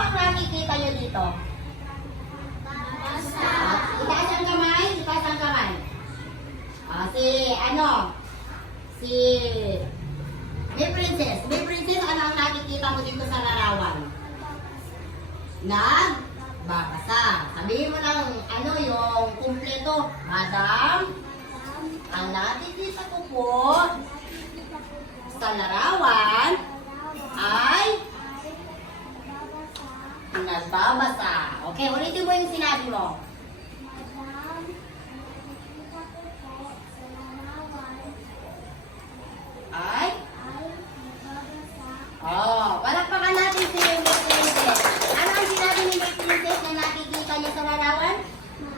ang nakikita nyo dito? Itaas ang kamay, itaas ang kamay. Si May Princess. May Princess, ano ang nakikita mo dito sa larawan? Nagbabasa. Sabihin mo lang, yung kumpleto. Madam, ang nakikita ko po sa larawan ay nagbabasa. Okay, ulitin mo yung sinabi mo. Palakpakan natin si May Princess. Ano ang sinabi ni May Princess na nakikita niya sa larawan?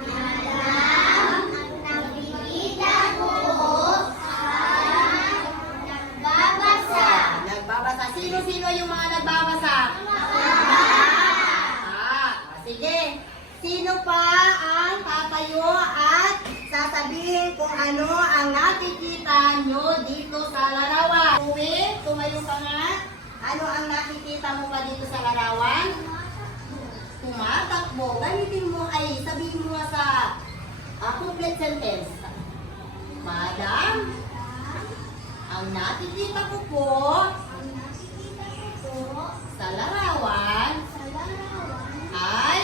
Madam, ang nakikita ko ay nagbabasa. Nagbabasa. Sino-sino yung mga nagbabasa? Sige. Sino pa ang tatayo at sasabihin kung ano ang nakikita nyo dito sa larawan? Uwi, tumayo ka nga. Ano ang nakikita mo pa dito sa larawan? Tumatakbo. Gamitin mo sabihin mo sa complete sentence. Madam, ang nakikita ko po sa larawan ay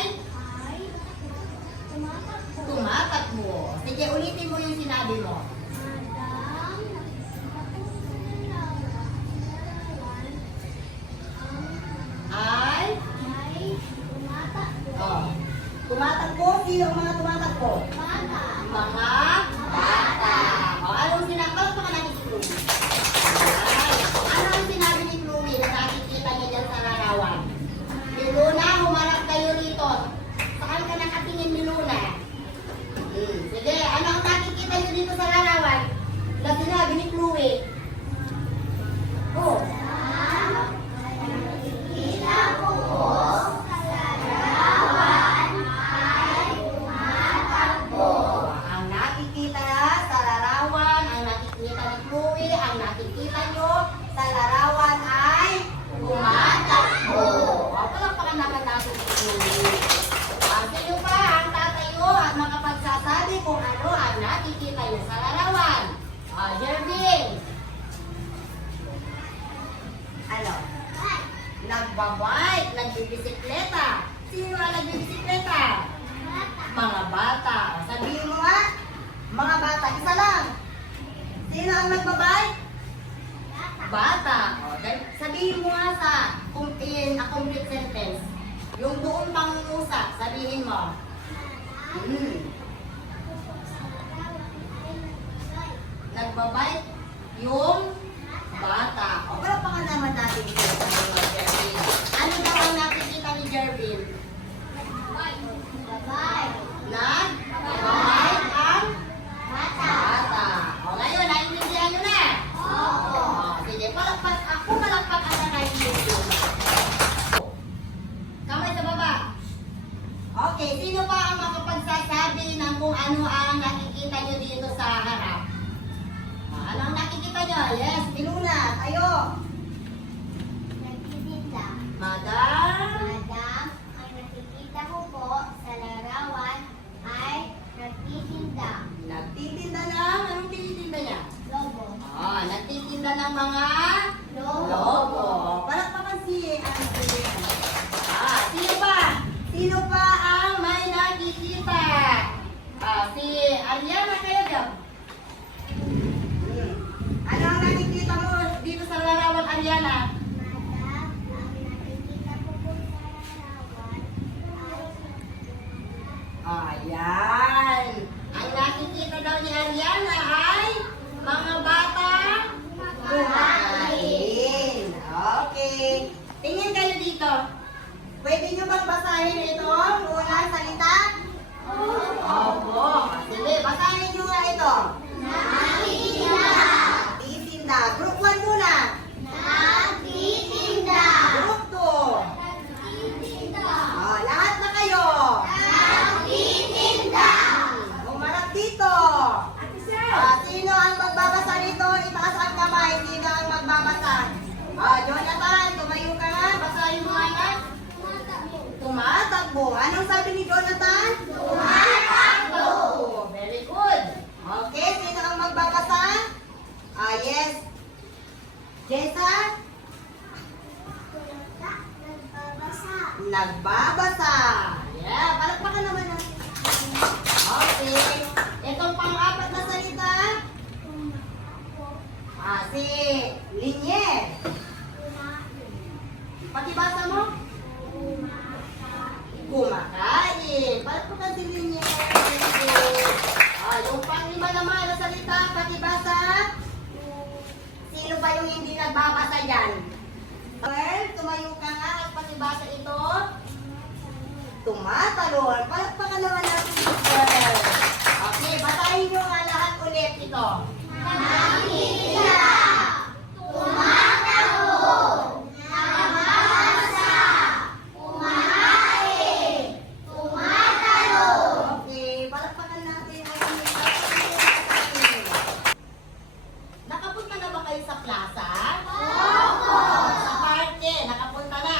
tumatakbo. Sige, ulitin mo yung sinabi mo. Tumatakbo. Sino ang mga tumatakbo? Mga bata. Anong sinabi? Palakpakan natin si Chloe. Ano ang sinabi ni Chloe na nakikita niya dyan sa larawan? Miluna, humarap kayo rito. Saan ka nakatingin, Miluna? Sige, ano ang nakikita niyo dito sa larawan? Na sinabi ni Chloe. Nakikita nyo sa larawan ay tumatakbo. Palakpakan naman natin ito. Sino pa ang tatayo at makapagsasabi kung ano ang nakikita nyo sa larawan? Jervin. Ano? Nagbabike, nagbibisikleta. Sino ang nagbibisikleta? Mga bata. Sabihin mo nga, mga bata. Isa lang. Sino ang nagbabike? Bata. Sabihin mo nga sa a complete sentence. Yung buong pangungusap, sabihin mo. Nagbabike yung bata. Palakpakan naman natin ito sa mga Jervin. Ano daw ang nakikita ni Jervin? Nagbabike ang bata. Ngayon, naintindihan nyo na? Sige, palakpak ako, palakpak ang naintindihan. Kamay sa baba. Okay, sino pa ang makapagsasabi ng kung ano ang nakikita nyo dito sa harap? Ano ang nakikita nyo? Yes, Miluna, tayo. Nagtitinda. Madam, ang nakikita ko po sa larawan ay nagtitinda. nagtitinda ng, anong tinitinda niya? Lobo. Nagtitinda ng mga Lobo. lobo. Palakpakan sino pa? Sino pa ang may nakikita? Si Ariana kayo daw. Ano ang nakikita mo dito sa larawan, Ariana? Madam, ang nakikita ko po sa larawan ay Ayan. Ang nakikita daw ni Ariana ay mga bata kumain. Okay. Tingin kayo dito. Pwede nyo bang basahin ito? Unang salita? Opo. Sige, basahin nyo nga ito. Nagtitinda. Group 1 muna. nagtitinda. Group 2. Lahat na kayo. Nagtitinda. Umarap dito. Sino ang magbabasa nito? Itaas ang kamay. Sino ang magbabasa? Jonathan, tumayo ka nga. Basahin mo nga. tumatakbo. Anong sabi ni Jonathan? Tumatakbo. Very good. Okay, sino ang magbabasa? Yes. Jessa? Nagbabasa. Yeah, palakpakan naman natin. Okay. Itong pang-apat na salita? Si Linier. Pakibasa mo? Kumakain. Palakpakan si Linier. Yung pang-lima naman na salita, pakibasa? Sino ba yung hindi nagbabasa dyan? Well, tumayo ka nga at pakibasa ito. Tumatalon. Palakpakan naman natin ito. Okay, basahin nyo nga lahat ulit ito. Nakikita. Tumatalon. Nakabasa. Kumain. Tumatalon. Okay, palakpakan natin ang nakapunta na ba kayo sa plaza? Opo! Sa parke, nakapunta na?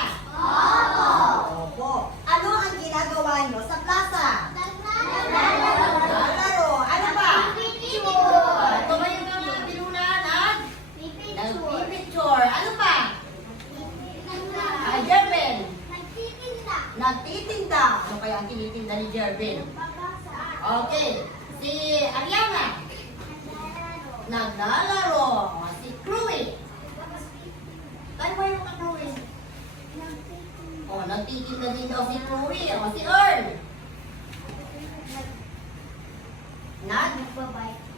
Opo! Ano ang ginagawa nyo sa plaza? Naglalaro. Ano ba? Tumayo ka nga, Piluna, nagpipicture. Ano pa? Jervin. Nagtitinda. Ano kaya ang tinitinda ni Jervin? Okay. Si Ariana. Naglalaro. Si Chloe. Tayo ba yung ka-Chloe? Nagtitinda din daw si Chloe. Si Earl.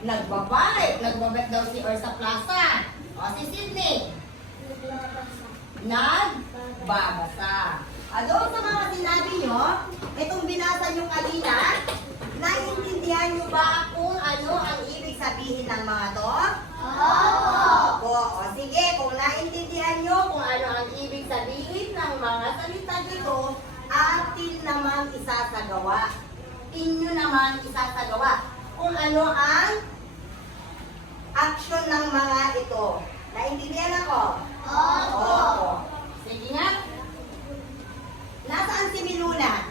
Nagbabike. Nagbabike daw si Earl sa plaza. Si Sydney. Nagbabasa. Doon sa mga sinabi nyo, itong binasa nyo kanina, naiintindihan nyo ba kung ano ang ibig sabihin ng mga to? Opo. Sige, kung naiintindihan nyo kung ano ang ibig sabihin ng mga salita dito, atin namang isasagawa. Inyo namang isasagawa. Kung ano ang action ng mga ito. Naintindihan ako? Opo. Sige nga. Nasaan si Miluna?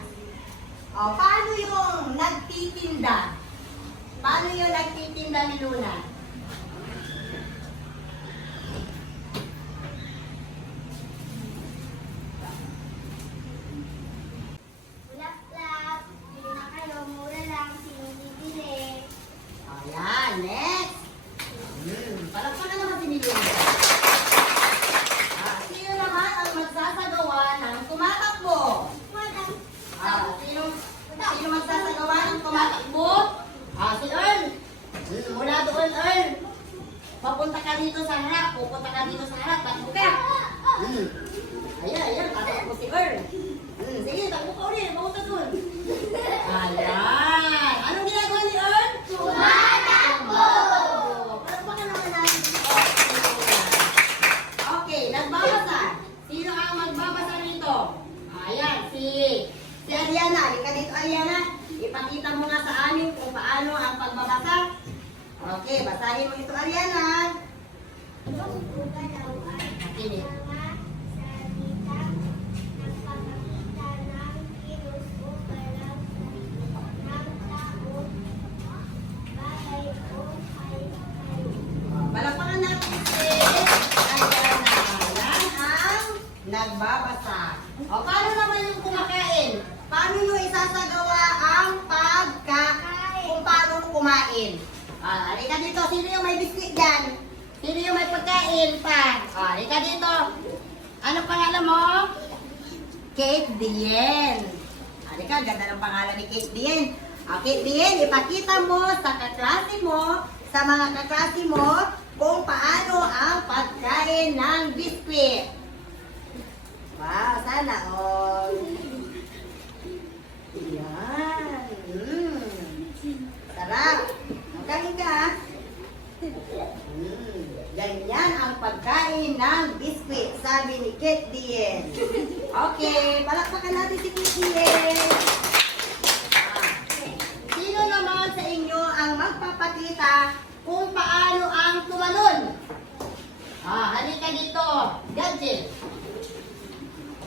Paano yung nagtitinda? Paano yung nagtitinda, Miluna? Bulaklak. Bili na kayo. Mura lang. Sinibibili. Ayan, next. Palakpakan naman si Miluna. Sino naman ang magsasagawa ng tumatakbo? Sino magsasagawa ng tumatakbo? Si Earl. Mula doon, Earl. Papunta ka dito sa harap. Pupunta ka dito sa harap. Takbo ka. Ayan. Tatakbo si Earl. Sige, takbo ka ulit. Papunta doon. Ayan. Anong ginagawa ni Earl? Tumatakbo. Palakpakan naman natin si Earl. Okay, nagbabasa. Sino ang magbabasa rito? Ayan, si Ariana. Halika dito, Ariana. Ipakita mo nga sa amin kung paano ang pagbabasa. Okay, basahin mo ito, Ariana. Nakinig. Palakpakan natin si Ariana. Yan ang nagbabasa. Paano naman yung kumakain? Paano yung isasagawa ang kung paano kumain? Halika dito. Sino yung may biscuit dyan? Sino yung may pagkain pa? Halika dito. Ano pangalan mo? Kate Dien. Halika, ganda ng pangalan ni Kate Dien. Kate Dien, ipakita mo sa kaklase mo, sa mga kaklase mo, kung paano ang pagkain ng biscuit. Wow, sana all. Yan. Sarap. Magkain ka. Ganyan ang pagkain ng biscuit, sabi ni Kate Dien. Okay, palakpakan natin si Kate Dien. Sino naman sa inyo ang magpapakita kung paano ang tumalon? Halika dito. Gadget.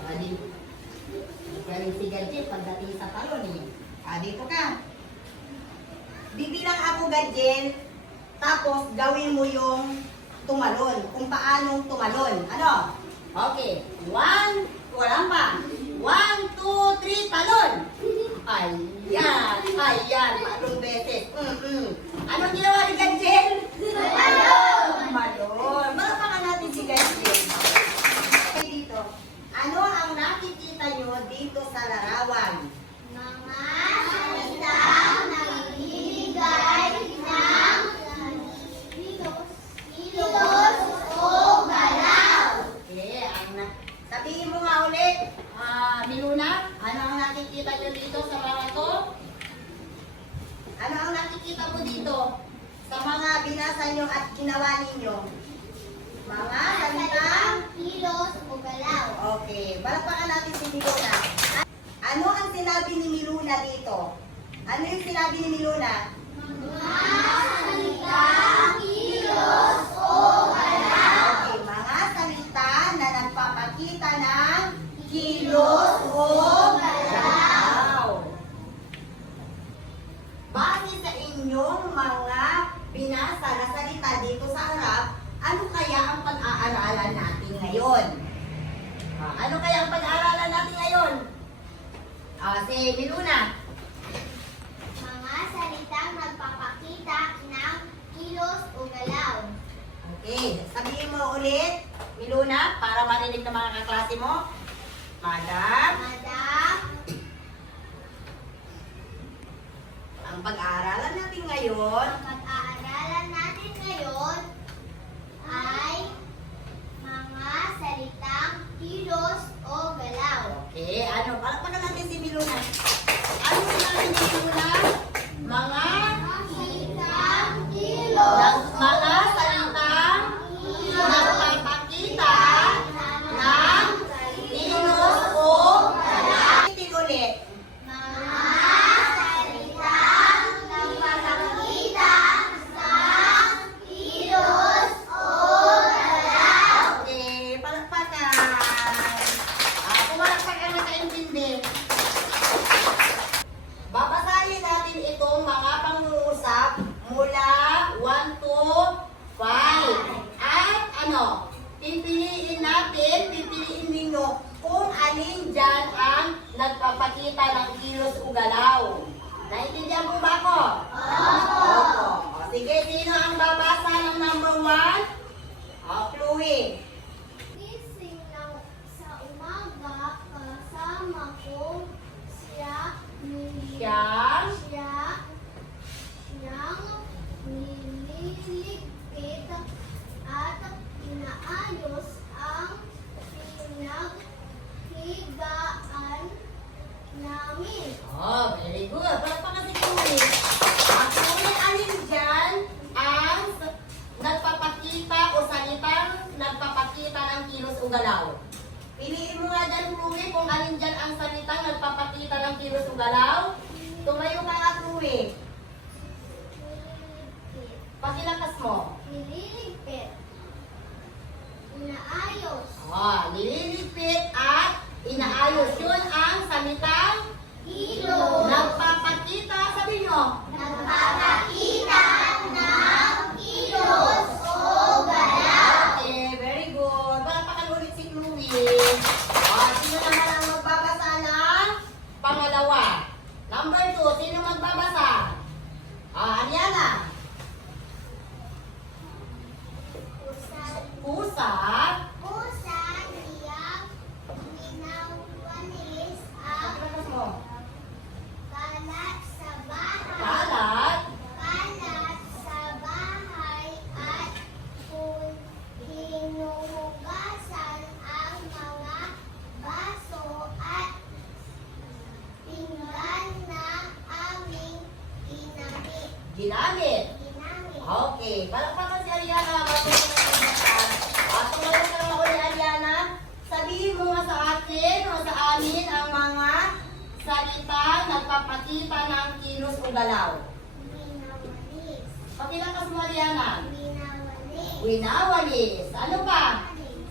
Halika Galing si Gadget pagdating sa talon eh. Dito ka. Bibilang ako, Gadget. Tapos, gawin mo yung tumalon. Kung paanong tumalon. Ano? Okay. 1, wala pa. 1, 2, 3, talon. Ayan. Ayan. Parang beses. Anong ginawa ni Gadget? Tumalon. Malapakan natin si Gadget. Okay, dito. Ano ang nakikita nyo dito sa larawan? Mga salitang nagbibigay ng kilos o galaw. Okay, sabihin mo nga ulit, Miluna, ano ang nakikita nyo dito sa larawan to? Ano ang nakikita mo dito sa mga binasa nyo at ginawa ninyo? Mga salitang Kilos o galaw. okay, balakpakan natin si Miluna. Ano ang sinabi ni Miluna dito? Ano yung sinabi ni Miluna? Mga salitang kilos o galaw. Okay, mga salita na nagpapakita ng kilos o galaw. Base sa inyong mga binasa na salita dito sa harap, ano kaya ang pag-aaralan natin ngayon? Ano kaya ang pag-aaralan natin ngayon? Si Miluna. Mga salitang nagpapakita ng kilos o galaw. Okay, sabihin mo ulit, Miluna, para marinig ng mga kaklase mo. Madam, Madam, ang pag-aaralan natin ngayon, ang pag-aaralan natin ngayon ay mga salitang kilos o galaw. okay, ano, palakpakan natin si Miluna. Ano sinabi ni Miluna? Mga Salitang kilos mga salitang nagpapakita ng kilos o galaw. Ulitin ulit. mga salitang nagpapakita ng kilos o galaw. Okay, palakpakan. Kung palakpakan na kaintindi. Babasahin natin itong mga pangungusap mula 1 to 5. At ano, pipiliin ninyo kung alin dyan ang nagpapakita ng kilos o galaw. Naintindihan po ba ako? Opo. O, sige, sino ang babasa ng number 1? Chloe. Gising na sa umaga, kasama ko siyang nililigpit at inaayos ang pinaghigaan namin. Oh, very good. Palakpakan si Chloe. Chloe, alin dyan ang nagpapakita o salitang nagpapakita ng kilos o galaw? Piliin mo nga dyan, Chloe, kung alin dyan ang salitang nagpapakita ng kilos o galaw. Tumayo ka nga, Chloe. Pakilakas mo. Nililigpit. Inaayos. Nililigpit at inaayos. Yun ang salitang Kilos. nagpapakita. Sabi nyo. Nagpapakita ng kilos o galaw. Okay, very good. Palakpakan ulit si Chloe. Sino naman ang magbabasa ng pangalawa? Number 2, sino magbabasa? Ariana. Pusa. Pusa niyang minawalis ang Pakilakas mo. kalat sa bahay. Kalat. Kalat sa bahay at hinuhugasan ang mga baso at pinggan na aming ginamit. Ginamit. Ginamit. Okay, palakpakan si Ariana. Tumalong ka naman ulit, Ariana. Sabihin mo nga sa akin o sa amin ang mga salita nagpapakita ng kilos o galaw. Minawalis. Pakilakas mo, Ariana. Minawalis. Winawalis. Ano pa?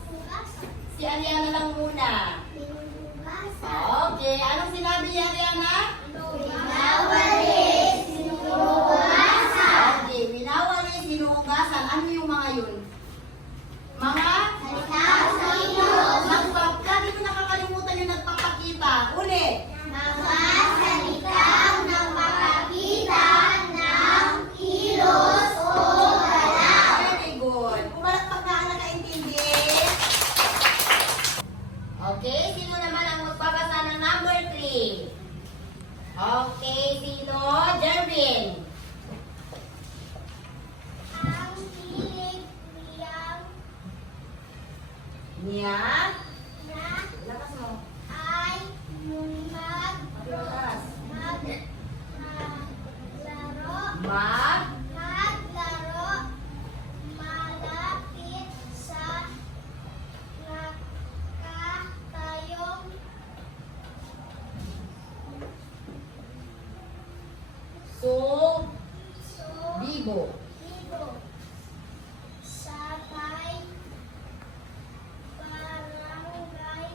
Hugasan. Si Ariana lang muna. Hinuhugasan. Okay. Okay, anong sinabi ni Ariana? Winawalis, sinuhugasan. Okay, winawali, sinuhugasan. Ano yung mga yun? Mga? Kilos. Lagi ko nakakalimutan yung nagpapakita. Ulit. Mga salitang nagpapakita ng kilos o galaw. Very good. Pumalakpak na ang nakaintindi. Okay, sino naman ang magbabasa ng number 3? Okay, sino? Jervin. Ang hilig niyang Niya? na Lakas mo. ay Lakas. maglaro Mag? malapit sa nakatayong So, bibo bibo. sa may barangay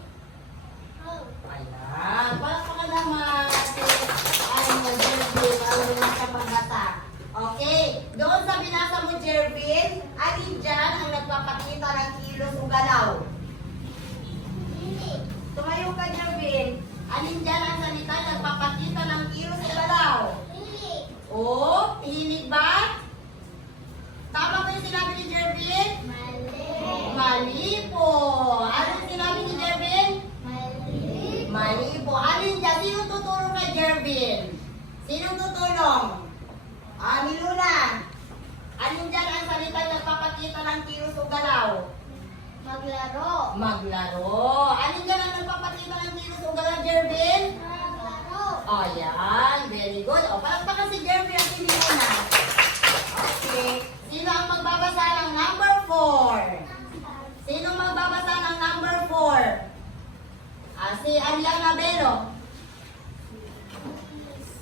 hall. Ayan. Palakpakan naman. Ano, Jervin, marunong sa pagbasa. Okay. Doon sa binasa mo, Jervin, alin dyan ang nagpapakita ng kilos o galaw? Hindi. Tumayo ka, Jervin. Alin dyan ang salita na nagpapakita ng kilos o galaw? Hindi. O, hilig ba? Tama ba yung sinabi ni Jervin? Mali. Mali po. Anong sinabi ni Jervin? Mali. Mali po. Alin dyan? Sino tutulong kay Jervin? Sino tutulong? Ni Luna. Alin dyan ang salita na nagpapakita ng kilos o galaw? Maglaro. Maglaro. Alin dyan ang nagpapakita ng kilos o galaw, Jervin? Maglaro. O, yan. Very good. O, palakpakan si Jervin at si Luna. Okay. Sino ang magbabasa ng number 4? Sino magbabasa ng number 4? Si Ariana Belo.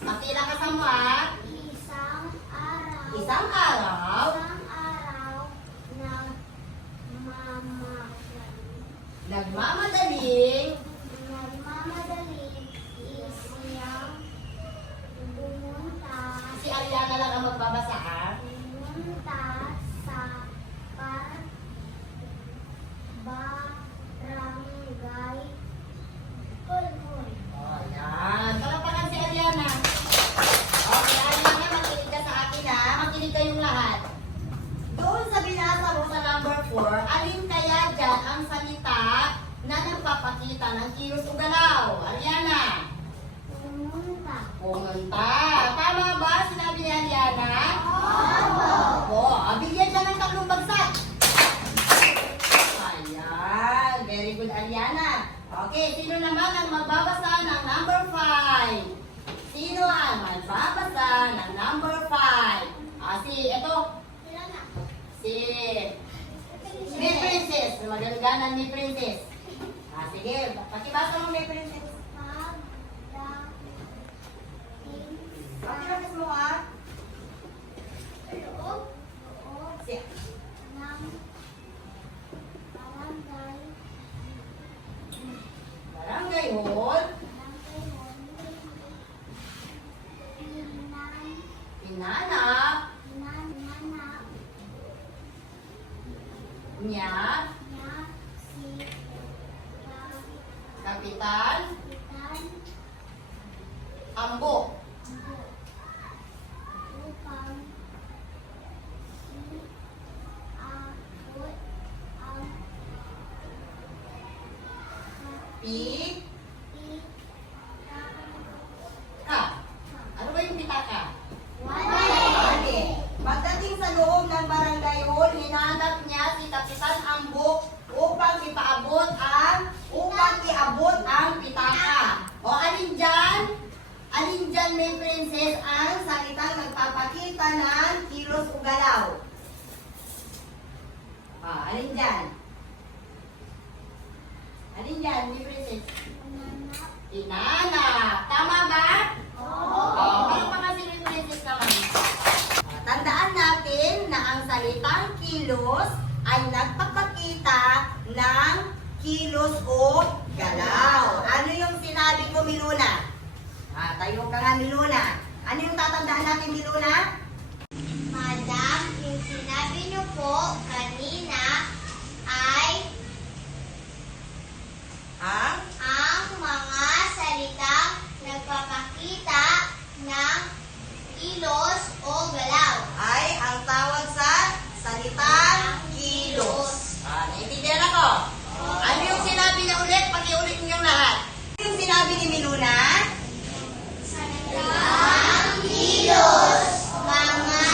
Makila ka sa mo, ha? Isang araw. Isang araw, Isang araw na nagmamadaling nagmamadaling isiyang pumunta si Ariana lang ang magbabasa, ha? sa barangay Kulhul. O, yan. Palakpakan si Ariana. Okay, Ariana, makinig ka sa akin, ha? Makinig kayong lahat. Doon sa binasa mo sa number 4, alin kaya dyan ang salita na nagpapakita ng kilos o galaw? Ariana? Pumunta. Pumunta. Tama ba? Sinabi ni Ariana? Opo. Bigyan siya ng 3 bagsak. Ayan. Very good, Ariana. Okay, sino naman ang magbabasa ng number 5? Sino ang magbabasa ng number 5? Ito. Ilan na? Si May Princess. Magaganan ni Princess. Sige. Pakibasa mo May Princess. Pakilakas mo, ha? Loob Si ng barangay Barangay Hall. Pinanap niya Kapitan Ambo. Pi ka. Ano ba yung pitaka? Wali. Pagdating sa loob ng barangay hall, hinanap niya si Kapitan Ambo upang iabot ang pitaka. O alin dyan? Alin dyan, May Princess, ang salitang nagpapakita ng kilos o galaw? Alin dyan? Alin dyan, May Princess? Inanap. Tama ba? Parang pa kasi May Princess naman. Tandaan natin na ang salitang kilos ay nagpapakita ng kilos o galaw. Ano yung sinabi ko, Miluna? Tayo ka nga, Miluna. Ano yung tatandaan natin, Miluna? Madam, yung sinabi niyo po kanina ay ang mga salitang nagpapakita ng kilos o galaw. Ay ang tawag sa salitang kilos. Naintindihan ako? Ano yung sinabi niya ulit? Pag-iulit niyo lahat. Ano yung sinabi ni Miluna? Salitang kilos. Mga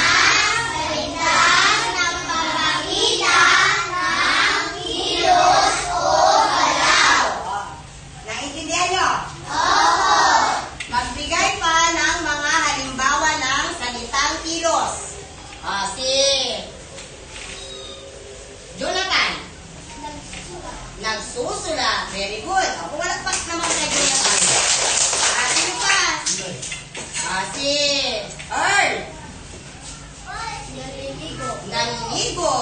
salitang nagpapakita ng kilos o galaw. Naintindihan niyo? Magbigay pa ng mga halimbawa ng salitang kilos. Si Jonathan. Nagsusulat. Very good. Pumalakpak naman kay Jonathan. Sino pa? Si Earl. Naliligo. Naliligo.